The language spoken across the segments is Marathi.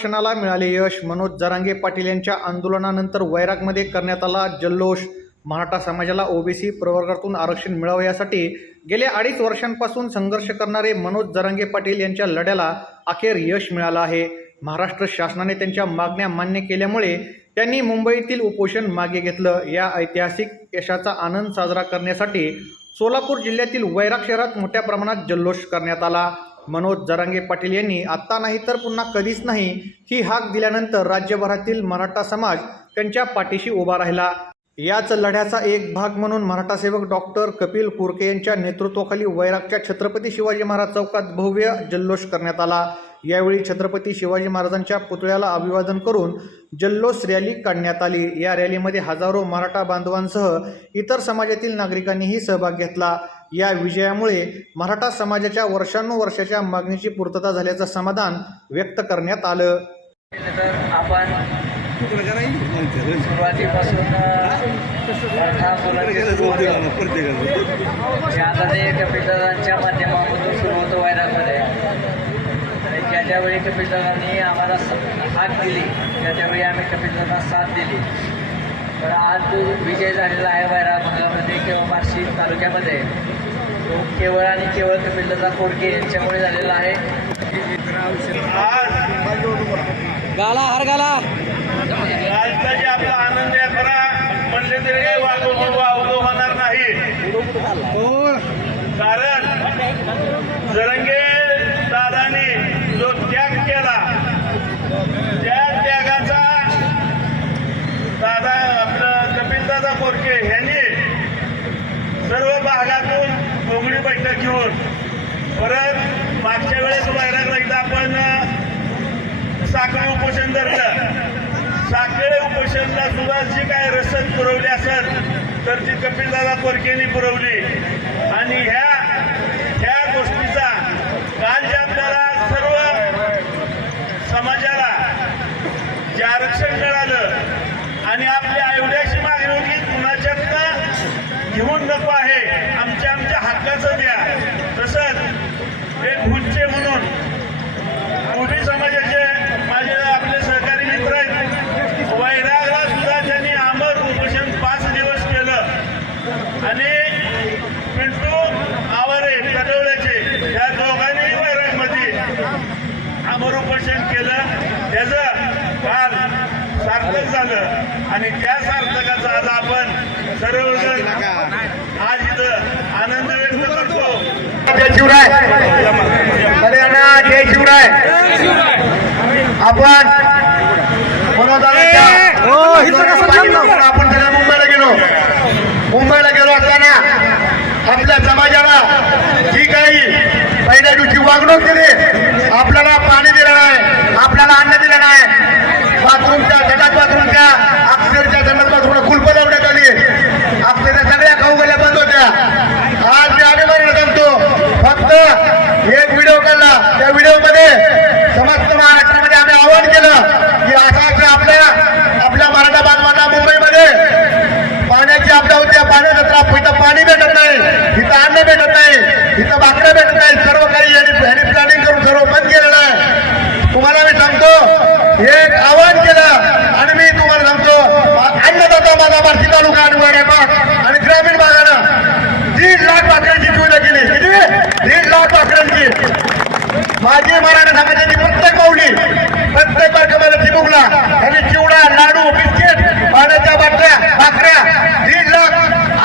आरक्षणाला मिळाले यश. मनोज जरांगे पाटील यांच्या आंदोलनानंतर वैरागमध्ये करण्यात आला जल्लोष. मराठा समाजाला ओबीसी प्रवर्गातून आरक्षण मिळावं यासाठी गेल्या अडीच वर्षांपासून संघर्ष करणारे मनोज जरांगे पाटील यांच्या लढ्याला अखेर यश मिळालं आहे. महाराष्ट्र शासनाने त्यांच्या मागण्या मान्य केल्यामुळे त्यांनी मुंबईतील उपोषण मागे घेतलं. या ऐतिहासिक यशाचा आनंद साजरा करण्यासाठी सोलापूर जिल्ह्यातील वैराग शहरात मोठ्या प्रमाणात जल्लोष करण्यात आला. मनोज जरांगे पाटील यांनी आत्ता नाही तर पुन्हा कधीच नाही ही हाक दिल्यानंतर राज्यभरातील मराठा समाज त्यांच्या पाठीशी उभा राहिला. याच लढ्याचा एक भाग म्हणून मराठा सेवक डॉक्टर कपिल कुरके यांच्या नेतृत्वाखाली वैरागच्या छत्रपती शिवाजी महाराज चौकात भव्य जल्लोष करण्यात आला. यावेळी छत्रपती शिवाजी महाराजांच्या पुतळ्याला अभिवादन करून जल्लोष रॅली काढण्यात आली. या रॅलीमध्ये हजारो मराठा बांधवांसह इतर समाजातील नागरिकांनीही सहभाग घेतला. या विजयामुळे मराठा समाजाच्या वर्षानुवर्षाच्या मागणीची पूर्तता झाल्याचं समाधान व्यक्त करण्यात आलं. तर आपण सुरुवातीपासून मराठा सुरू ज्यावेळी कपिलदादांनी आम्हाला हाक दिली. त्या त्यावेळी आम्ही कपिलदादांना साथ दिली. पण आज जो विजय झालेला आहे वैरा भागामध्ये किंवा बार्शी तालुक्यामध्ये तो केवळ आणि केवळ कपिलदादा कोडके यांच्यामुळे झालेला आहे. गाला हर गाला. आजचा जे आपला आनंद आहे खरा. म्हणले तरी काही वागवून वावलो होणार नाही. कारण जरंगे दादानी जो त्याग केला त्या त्यागाचा दादा आपलं कपिलदादा कोरके यांनी सर्व भागातून कोंगडी बैठक घेऊन परत मागच्या वेळेस वैरागला एकदा आपण साखळी उपोषण धरलं. साखळे उपोषणला सुद्धा जी काय रसद पुरवली असेल तर ती कपिलदादा परकेनी पुरवली. आणि ह्या गोष्टीचा काल जे आपल्याला सर्व समाजाला जे आरक्षण मिळालं आणि आपल्या एवढ्याशी मागणी होती कुणाच्यातनं घेऊन नको आहे. आमच्या आमच्या हक्काचं द्या तसंच एक हुच्चे म्हणून मोठी समाजाचे माझे आपले सहकारी मित्र आहेत. वैरागला सुद्धा त्यांनी आमर उपोषण पाच दिवस केलं. आणि पिंटू आवारे कडवल्याचे या दोघांनी वैरागमध्ये आमर उपोषण केलं. त्याचं काल सार्थक झालं. आणि त्या सार्थकाचा आज आपण सर्वजण आज इथं आनंद व्यक्त करतो जय शिवराय हरियाणा जय शिवराय आपण आपण सगळ्या मुंबईला गेलो. मुंबईला गेलो असताना आपल्या समाजाला जी काही पहिल्या दिवशी वागणूक दिली आपल्याला पाणी दिलं नाही आपल्याला अन्न दिलं नाही. बाथरूमच्या गटात बाथरूमच्या अक्षरच्या गटात बाथरूमला कुलप लावण्यात आली अक्षरच्या सगळ्या खाऊ गल्या बंद होत्या आज मी अभिमानाने सांगतो फक्त एक व्हिडिओ काढला त्या व्हिडिओमध्ये समस्त महाराष्ट्रामध्ये आम्ही आवाहन केलं की असा असं आपल्या आपल्या मराठा बांधवांना मुंबईमध्ये पाण्याची आपल्या होत्या पाण्याचा त्रास इथं पाणी भेटत नाही इथं अन्न भेटत नाही इथं भाकरं भेटत नाही सर्व काही यांनी यांनी प्लॅनिंग करून सर्व बंद केलेलं आहे तुम्हाला मी सांगतो एक आवाहन केलं आणि मी तुम्हाला सांगतो अन्नदाता माझा बार्शी तालुका आणि वैराबाग आणि ग्रामीण भागानं दीड लाख भाकऱ्यांची सुविधा केली किती दीड लाख भाकऱ्यांची माझी मराठा समाजाची प्रत्येक माऊली प्रत्येक वर्गमाला चिमुकला आणि चिवडा लाडू बिस्किट पाण्याच्या बाटल्या भाकऱ्या दीड लाख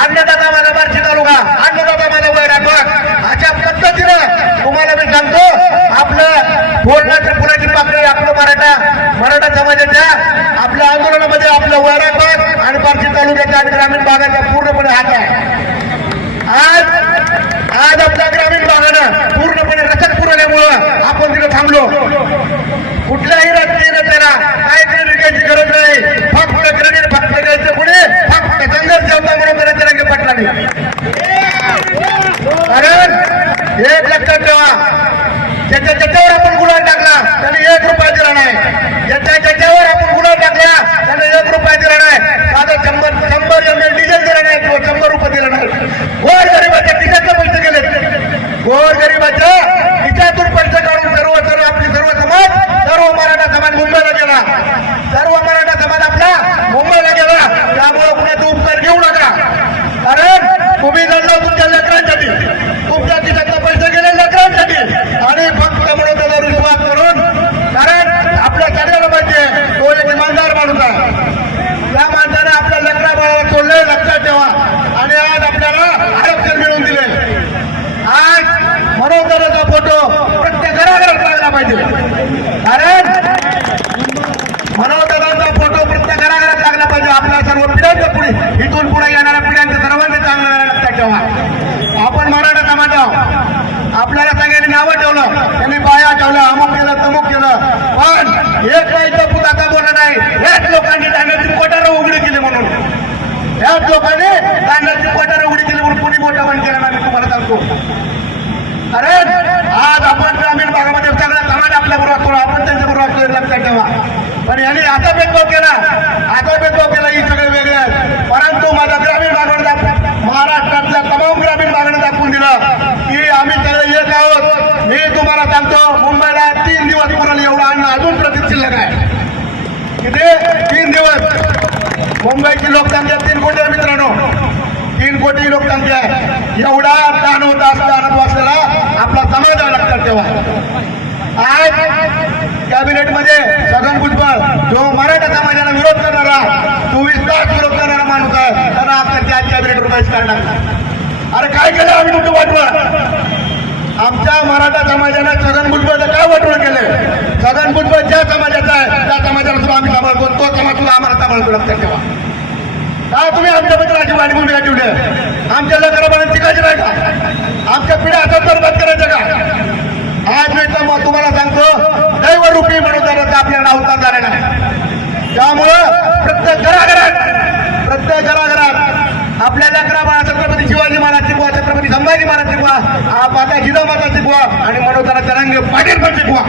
अन्नदाता माझा बार्शी तालुका अन्नदाता माझा वैराबाग अशा पद्धतीनं तुम्हाला मी सांगतो आपलं बोलण्याच्या फुलाची पाकळी आपलं मराठा मराठा समाजाच्या आपल्या आंदोलनामध्ये आपलं वैराबाग आणि बार्शी तालुक्याच्या आणि ग्रामीण भागाचा पूर्णपणे हात आहे आज आज आपल्या ग्रामीण भागानं पूर्णपणे रसद पुरवल्यामुळं आपण तिथे थांबलो तो प्रत्येक घराघरात लागला पाहिजे. कारण मनोदादांचा फोटो प्रत्येक घराघरात लागला पाहिजे. आपल्या सर्व पिढ्यांच्या पुढे इथून पुढे येणाऱ्या पिढ्यांच्या सर्वांचे चांगलं लक्षात ठेवा. आपण मराठा समाज आपल्याला सगळ्यांनी नावं ठेवलं. त्यांनी पाया ठेवला अमुक केलं तमुक केलं. पण एक काही तर पुताचा बोलत नाही. याच लोकांनी जाण्याची कोटारं उघडी केली म्हणून. याच लोकांनी मुंबईची लोकसंख्या तीन कोटी आहे मित्रांनो. तीन कोटी लोकसंख्या आहे. एवढा ताण होता असताना असलेला आपला समाज आहे लक्षात ठेवा. आज कॅबिनेटमध्ये छगन भुजबळ जो मराठा समाजाला विरोध करणारा चोवीस तास विरोध करणारा माणूस आहे त्यांना आपल्या त्या कॅबिनेटवर प्रवेश करणार अरे काय केलं आम्ही कुठं वाटवा आमच्या मराठा समाजाने छगन भुजबळचं काय वाटवं केलं छगन ज्या समाजाचा आहे त्या समाजाला सुद्धा आम्ही सांभाळतो. तो समाज सुद्धा आम्हाला सांभाळतो लक्षात ठेवा. का तुम्ही आमच्याबद्दल अशी वाढी भूमिका ठेवली आमच्या लेकराबाळांनी शिकायची नाही का? आमच्या पिढ्या आता बरबाद करायच्या का? आज मी तर मग तुम्हाला सांगतो दैवरूपी म्हणून जरा आपल्याला अवतार झालेला त्यामुळं प्रत्येक घराघरात प्रत्येक घराघरात आपल्या लेकराबाळा छत्रपती शिवाजी महाराज शिकवा छत्रपती संभाजी महाराज शिकवा आप आता जिजामाता शिकवा आणि मनोजरा तरंग पाटील पण शिकवा.